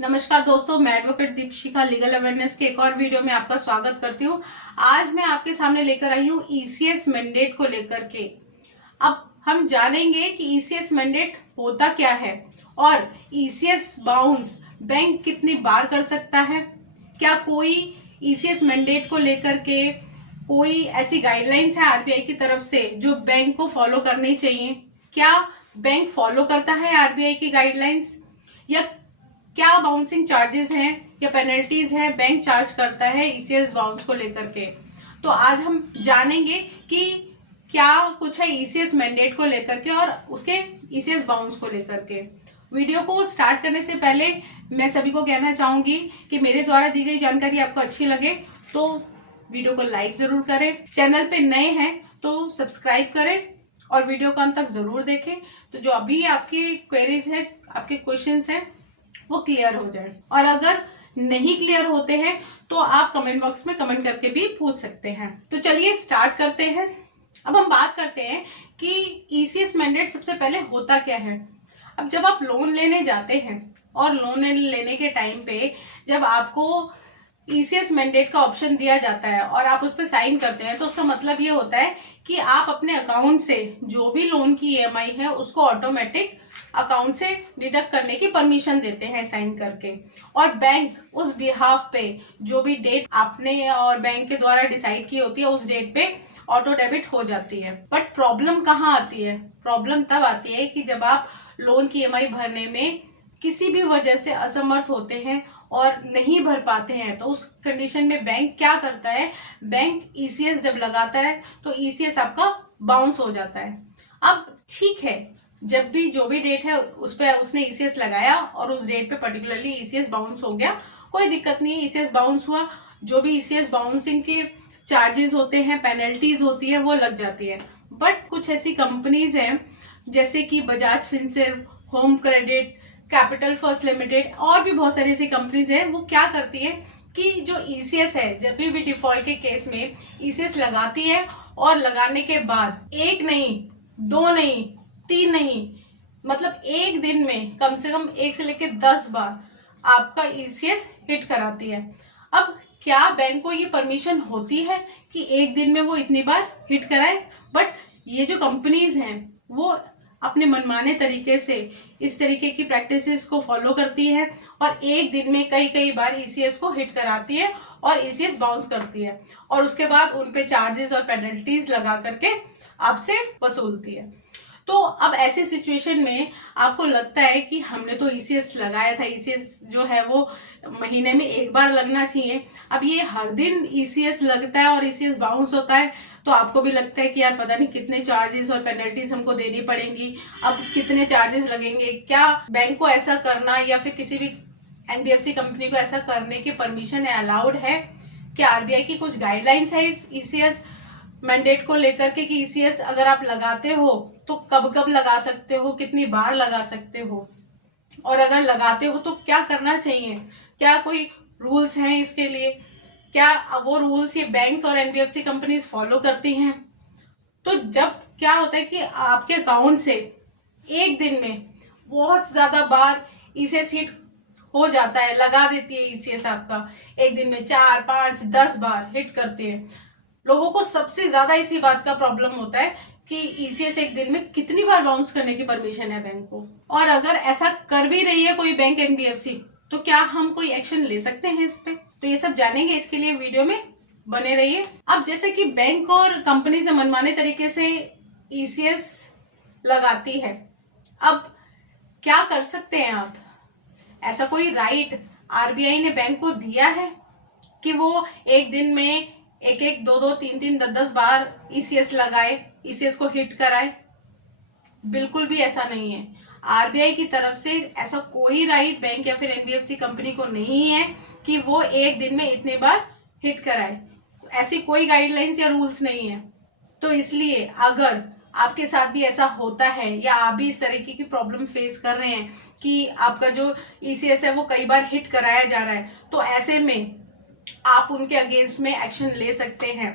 नमस्कार दोस्तों, मैं एडवोकेट दीपशिखा लीगल अवेयरनेस के एक और वीडियो में आपका स्वागत करती हूँ। आज मैं आपके सामने लेकर आई हूँ ईसीएस मैंडेट को लेकर के। अब हम जानेंगे कि ईसीएस मैंडेट होता क्या है और ईसीएस बाउंस बैंक कितनी बार कर सकता है। क्या कोई ईसीएस मैंडेट को लेकर के कोई ऐसी गाइडलाइंस है आरबीआई की तरफ से जो बैंक को फॉलो करनी चाहिए। क्या बैंक फॉलो करता है आरबीआई की गाइडलाइंस, या क्या बाउंसिंग चार्जेस हैं या पेनल्टीज हैं बैंक चार्ज करता है ईसीएस बाउंस को लेकर के। तो आज हम जानेंगे कि क्या कुछ है ईसीएस मैंडेट को लेकर के और उसके ईसीएस बाउंस को लेकर के। वीडियो को स्टार्ट करने से पहले मैं सभी को कहना चाहूंगी कि मेरे द्वारा दी गई जानकारी आपको अच्छी लगे तो वीडियो को लाइक जरूर करें, चैनल पे नए हैं तो सब्सक्राइब करें और वीडियो को अंत तक जरूर देखें, तो जो अभी आपकी क्वेरीज है, आपके क्वेश्चंस हैं, वो क्लियर हो जाए। और अगर नहीं क्लियर होते हैं तो आप कमेंट बॉक्स में कमेंट करके भी पूछ सकते हैं। तो चलिए स्टार्ट करते हैं। अब हम बात करते हैं कि ईसीएस मैंडेट सबसे पहले होता क्या है। अब जब आप लोन लेने जाते हैं और लोन लेने के टाइम पे जब आपको ईसीएस मैंडेट का ऑप्शन दिया जाता है और आप उस पर साइन करते हैं तो उसका मतलब ये होता है कि आप अपने अकाउंट से जो भी लोन की ईएमआई है उसको ऑटोमेटिक अकाउंट से डिडक्ट करने की परमिशन देते हैं साइन करके, और बैंक उस बिहाफ पे जो भी डेट आपने और बैंक के द्वारा डिसाइड की होती है उस डेट पे ऑटो डेबिट हो जाती है। बट प्रॉब्लम कहाँ आती है? प्रॉब्लम तब आती है कि जब आप लोन की ईएमआई भरने में किसी भी वजह से असमर्थ होते हैं और नहीं भर पाते हैं, तो उस कंडीशन में बैंक क्या करता है, बैंक ईसीएस जब लगाता है तो ईसीएस आपका बाउंस हो जाता है। अब ठीक है, जब भी जो भी डेट है उस पर उसने ईसीएस लगाया और उस डेट पे पर्टिकुलरली ईसीएस बाउंस हो गया, कोई दिक्कत नहीं है, ईसीएस बाउंस हुआ। जो भी ईसीएस बाउंसिंग के चार्जेस होते हैं, पेनल्टीज होती है, वो लग जाती है। बट कुछ ऐसी कंपनीज हैं जैसे कि Bajaj Finserv, home credit, capital first limited और भी बहुत सारी ऐसी कंपनीज हैं, वो क्या करती है कि जो ईसीएस है जब भी डिफॉल्ट के केस में ईसीएस लगाती है और लगाने के बाद एक नहीं, दो नहीं, तीन नहीं, मतलब एक दिन में कम से कम 1 से लेकर 10 बार आपका ईसीएस हिट कराती है। अब क्या बैंक को ये परमिशन होती है कि एक दिन में वो इतनी बार हिट कराए? बट ये जो कंपनीज हैं वो अपने मनमाने तरीके से इस तरीके की प्रैक्टिसेस को फॉलो करती है और एक दिन में कई कई बार ईसीएस को हिट कराती है और ईसीएस बाउंस करती है और उसके बाद उन पे चार्जेस और पेनल्टीज लगा करके आपसे वसूलती है। तो अब ऐसी सिचुएशन में आपको लगता है कि हमने तो ईसीएस लगाया था, ईसीएस जो है वो महीने में एक बार लगना चाहिए, अब ये हर दिन ईसीएस लगता है और ईसीएस बाउंस होता है, तो आपको भी लगता है कि यार पता नहीं कितने चार्जेस और पेनल्टीज हमको देनी पड़ेंगी, अब कितने चार्जेस लगेंगे। क्या बैंक को ऐसा करना या फिर किसी भी एनबीएफसी कंपनी को ऐसा करने की परमिशन है, अलाउड है? क्या आरबीआई की कुछ गाइडलाइंस है इस ईसीएस मैंडेट को लेकर के कि ईसीएस अगर आप लगाते हो तो कब कब लगा सकते हो, कितनी बार लगा सकते हो, और अगर लगाते हो तो क्या करना चाहिए? क्या कोई रूल्स हैं इसके लिए? क्या वो रूल्स ये बैंक्स और एनबीएफसी कंपनीज फॉलो करती हैं? तो जब क्या होता है कि आपके अकाउंट से एक दिन में बहुत ज्यादा बार ईसीएस हिट हो जाता है, लगा देती है ईसीएस, आपका एक दिन में 4, 5, 10 बार हिट करती है। लोगों को सबसे ज्यादा इसी बात का प्रॉब्लम होता है कि ईसीएस एक दिन में कितनी बार बाउंस करने की परमिशन है बैंक को, और अगर ऐसा कर भी रही है कोई बैंक एनबीएफसी तो क्या हम कोई एक्शन ले सकते हैं इस पे? तो ये सब जानेंगे, इसके लिए वीडियो में बने रहिए। अब जैसे कि बैंक और कंपनी से मनमाने तरीके से ईसीएस लगाती है, अब क्या कर सकते हैं आप? ऐसा कोई राइट आरबीआई ने बैंक को दिया है कि वो एक दिन में एक एक, दो दो, तीन तीन, 10 बार ईसीएस लगाए, ईसीएस को हिट कराए? बिल्कुल भी ऐसा नहीं है। आरबीआई की तरफ से ऐसा कोई राइट बैंक या फिर एनबीएफसी कंपनी को नहीं है कि वो एक दिन में इतने बार हिट कराए। ऐसी कोई गाइडलाइंस या रूल्स नहीं है। तो इसलिए अगर आपके साथ भी ऐसा होता है या आप भी इस तरीके की प्रॉब्लम फेस कर रहे हैं कि आपका जो ईसीएस है वो कई बार हिट कराया जा रहा है, तो ऐसे में आप उनके अगेंस्ट में एक्शन ले सकते हैं।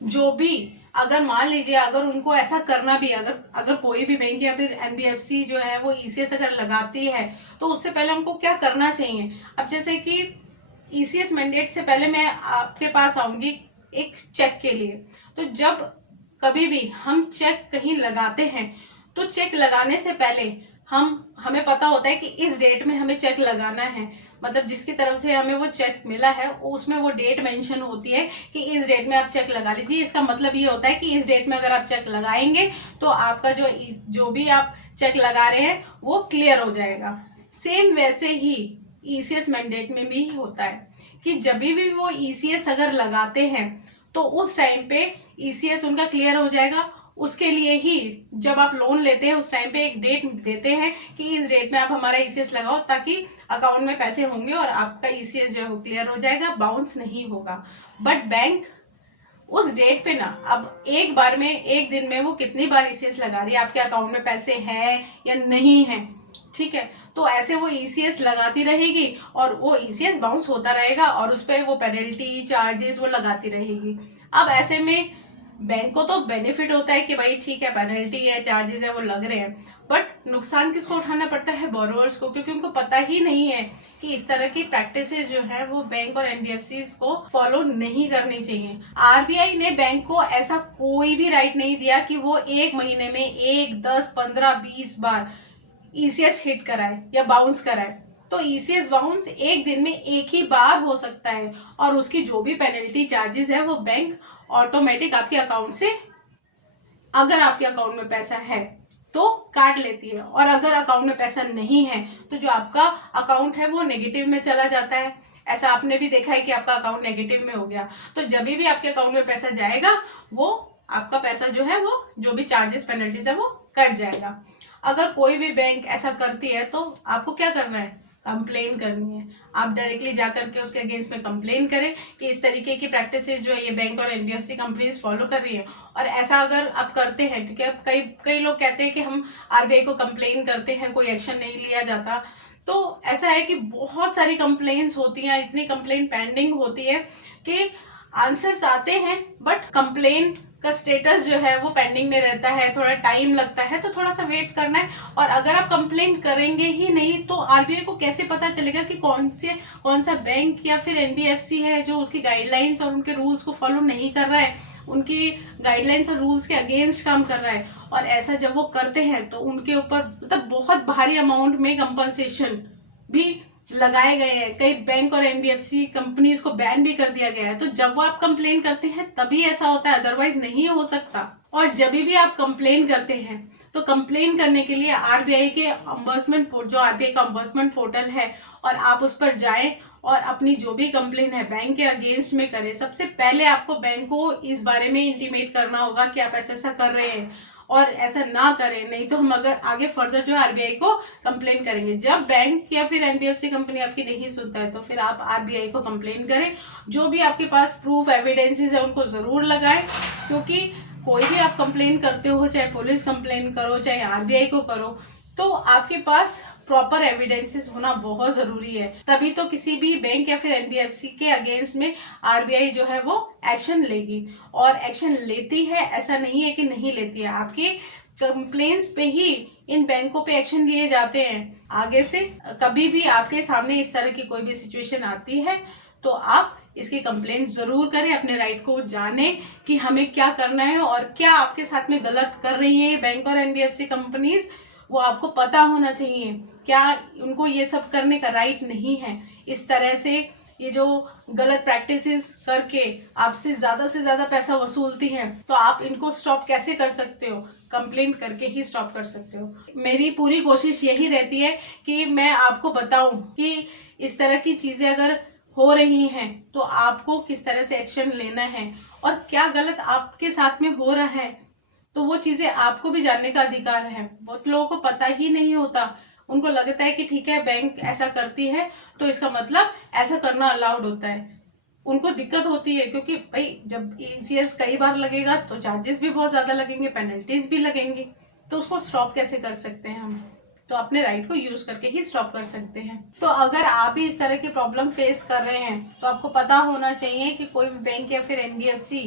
जो भी अगर मान लीजिए अगर उनको ऐसा करना भी, अगर कोई भी बैंक या फिर एनबीएफसी जो है वो ईसीएस अगर लगाती है तो उससे पहले उनको क्या करना चाहिए। अब जैसे कि ईसीएस मैंडेट से पहले मैं आपके पास आऊंगी एक चेक के लिए। तो जब कभी भी हम चेक कहीं लगाते हैं तो चेक लगाने से पहले हमें पता होता है कि इस डेट में हमें चेक लगाना है, मतलब जिसकी तरफ से हमें वो चेक मिला है उसमें वो डेट मेंशन होती है कि इस डेट में आप चेक लगा लीजिए। इसका मतलब ये होता है कि इस डेट में अगर आप चेक लगाएंगे तो आपका जो भी आप चेक लगा रहे हैं वो क्लियर हो जाएगा। सेम वैसे ही ईसीएस मैंडेट में भी होता है कि जब भी वो ईसीएस अगर लगाते हैं तो उस टाइम पे ईसीएस उनका क्लियर हो जाएगा। उसके लिए ही जब आप लोन लेते हैं उस टाइम पे एक डेट देते हैं कि इस डेट में आप हमारा ईसीएस लगाओ, ताकि अकाउंट में पैसे होंगे और आपका ईसीएस जो है वो क्लियर हो जाएगा, बाउंस नहीं होगा। बट बैंक उस डेट पे ना, अब एक बार में एक दिन में वो कितनी बार ईसीएस लगा रही है, आपके अकाउंट में पैसे हैं या नहीं है, ठीक है, तो ऐसे वो ईसीएस लगाती रहेगी और वो ईसीएस बाउंस होता रहेगा और उस पर वो पेनल्टी चार्जेस वो लगाती रहेगी। अब ऐसे में बैंक को तो बेनिफिट होता है कि भाई ठीक है पेनल्टी है चार्जेस है वो लग रहे हैं, बट नुकसान किसको उठाना पड़ता है, बोरोवर्स को, क्योंकि उनको पता ही नहीं है कि इस तरह की प्रैक्टिसेस जो है वो बैंक और एनबीएफसी को फॉलो नहीं करनी चाहिए। आरबीआई ने बैंक को ऐसा कोई भी राइट नहीं दिया कि वो एक महीने में 1, 10, 15, 20 बार ईसीएस हिट कराए या बाउंस कराए। तो ईसीएस बाउंस एक दिन में एक ही बार हो सकता है और उसकी जो भी पेनल्टी चार्जेस है वो बैंक ऑटोमेटिक आपके अकाउंट से, अगर आपके अकाउंट में पैसा है तो काट लेती है, और अगर अकाउंट में पैसा नहीं है तो जो आपका अकाउंट है वो नेगेटिव में चला जाता है। ऐसा आपने भी देखा है कि आपका अकाउंट नेगेटिव में हो गया, तो जब भी आपके अकाउंट में पैसा जाएगा वो आपका पैसा जो है वो जो भी चार्जेस पेनल्टीज है वो कट जाएगा। अगर कोई भी बैंक ऐसा करती है तो आपको क्या करना है, कंप्लेन करनी है। आप डायरेक्टली जाकर के उसके अगेंस्ट में कंप्लेन करें कि इस तरीके की प्रैक्टिसेस जो है ये बैंक और एनबीएफसी कंपनीज फॉलो कर रही है। और ऐसा अगर आप करते हैं, क्योंकि अब कई लोग कहते हैं कि हम आरबीआई को कंप्लेन करते हैं कोई एक्शन नहीं लिया जाता, तो ऐसा है कि बहुत सारी कंप्लेन्स होती हैं, इतनी कंप्लेन पेंडिंग होती है कि आंसर्स आते हैं बट कंप्लेन का स्टेटस जो है वो पेंडिंग में रहता है, थोड़ा टाइम लगता है, तो थोड़ा सा वेट करना है। और अगर आप कंप्लेन करेंगे ही नहीं तो आरबीआई को कैसे पता चलेगा कि कौन सा बैंक या फिर एनबीएफसी है जो उसकी गाइडलाइंस और उनके रूल्स को फॉलो नहीं कर रहा है, उनकी गाइडलाइंस और रूल्स के अगेंस्ट काम कर रहा है। और ऐसा जब वो करते हैं तो उनके ऊपर मतलब बहुत भारी अमाउंट में कंपनसेशन भी लगाए गए हैं। कई बैंक और एनबीएफसी कंपनीज को बैन भी कर दिया गया है। तो जब वो आप कंप्लेन करते हैं तभी ऐसा होता है, अदरवाइज नहीं हो सकता। और जब भी आप कंप्लेन करते हैं तो कंप्लेन करने के लिए आरबीआई के अम्बर्समेंट, जो आरबीआई का अम्बर्समेंट पोर्टल है, और आप उस पर जाएं और अपनी जो भी कंप्लेन है बैंक के अगेंस्ट में करें। सबसे पहले आपको बैंक को इस बारे में इंटीमेट करना होगा कि आप ऐसा ऐसा कर रहे हैं और ऐसा ना करें, नहीं तो हम अगर आगे फर्दर जो है आरबीआई को कंप्लेन करेंगे। जब बैंक या फिर एनबीएफसी कंपनी आपकी नहीं सुनता है तो फिर आप आरबीआई को कंप्लेन करें। जो भी आपके पास प्रूफ एविडेंसेस है उनको जरूर लगाएं, क्योंकि कोई भी आप कंप्लेन करते हो, चाहे पुलिस कंप्लेन करो चाहे आरबीआई को करो, तो आपके पास प्रॉपर एविडेंसेस होना बहुत जरूरी है। तभी तो किसी भी बैंक या फिर एनबीएफसी के अगेंस्ट में आरबीआई जो है वो एक्शन लेगी, और एक्शन लेती है, ऐसा नहीं है कि नहीं लेती है। आपके कंप्लेंट्स पे ही इन बैंकों पे एक्शन लिए जाते हैं। आगे से कभी भी आपके सामने इस तरह की कोई भी सिचुएशन आती है तो आप इसकी कंप्लेंट जरूर करें, अपने राइट को जाने कि हमें क्या करना है और क्या आपके साथ में गलत कर रही है बैंक और एनबीएफसी कंपनीज, वो आपको पता होना चाहिए। क्या उनको ये सब करने का राइट नहीं है। इस तरह से ये जो गलत प्रैक्टिसेस करके आपसे से ज्यादा पैसा वसूलती हैं, तो आप इनको स्टॉप कैसे कर सकते हो, कंप्लेंट करके ही स्टॉप कर सकते हो। मेरी पूरी कोशिश यही रहती है कि मैं आपको बताऊं कि इस तरह की चीजें अगर हो रही हैं तो आपको किस तरह से एक्शन लेना है और क्या गलत आपके साथ में हो रहा है, तो वो चीजें आपको भी जानने का अधिकार है। बहुत लोगों को पता ही नहीं होता, उनको लगता है कि ठीक है बैंक ऐसा करती है तो इसका मतलब ऐसा करना अलाउड होता है। उनको दिक्कत होती है क्योंकि भाई जब ईसीएस कई बार लगेगा तो चार्जेस भी बहुत ज्यादा लगेंगे, पेनल्टीज भी लगेंगी, तो उसको स्टॉप कैसे कर सकते हैं हम, तो अपने राइट को यूज करके ही स्टॉप कर सकते हैं। तो अगर आप भी इस तरह की प्रॉब्लम फेस कर रहे हैं तो आपको पता होना चाहिए कि कोई भी बैंक या फिर एनबीएफसी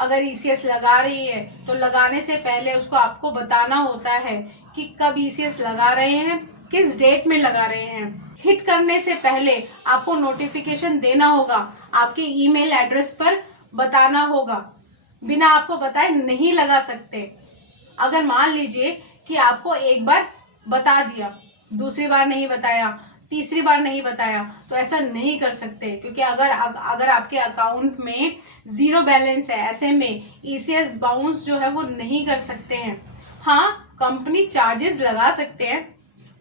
अगर ईसीएस लगा रही है तो लगाने से पहले उसको आपको बताना होता है कि कब ईसीएस लगा रहे हैं, किस डेट में लगा रहे हैं। हिट करने से पहले आपको नोटिफिकेशन देना होगा, आपके ईमेल एड्रेस पर बताना होगा। बिना आपको बताए नहीं लगा सकते। अगर मान लीजिए कि आपको एक बार बता दिया, दूसरी बार नहीं बताया, तीसरी बार नहीं बताया, तो ऐसा नहीं कर सकते, क्योंकि अगर आपके अकाउंट में जीरो बैलेंस है, ऐसे में ईसीएस बाउंस जो है वो नहीं कर सकते हैं। हाँ, कंपनी चार्जेस लगा सकते हैं,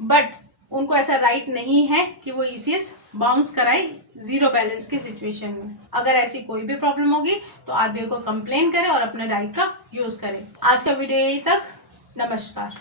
बट उनको ऐसा राइट नहीं है कि वो ईसीएस बाउंस कराए जीरो बैलेंस की सिचुएशन में। अगर ऐसी कोई भी प्रॉब्लम होगी तो आरबीआई को कंप्लेन करें और अपने राइट का यूज करें। आज का वीडियो यहीं तक। नमस्कार।